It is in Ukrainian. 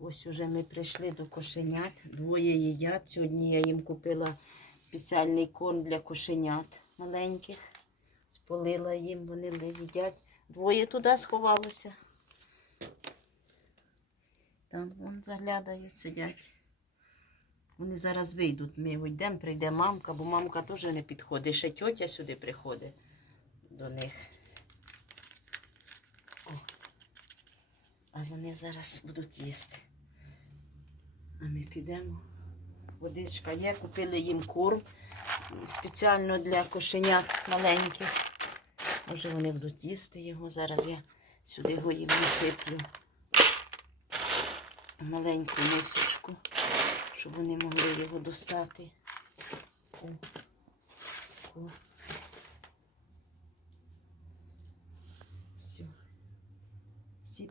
Ось уже ми прийшли до кошенят. Двоє їдять. Сьогодні я їм купила спеціальний корм для кошенят маленьких. Сполила їм, вони ли- їдять. Двоє туди сховалося. Там вон заглядають, сидять. Вони зараз вийдуть. Ми йдемо, прийде мамка, бо мамка теж не підходить. Ще тьотя сюди приходить до них. А вони зараз будуть їсти. А ми підемо. Водичка є, купили їм корм спеціально для кошенят маленьких. Може вони будуть їсти його. Зараз я сюди його їм насиплю маленьку мисочку, щоб вони могли його достати. Всі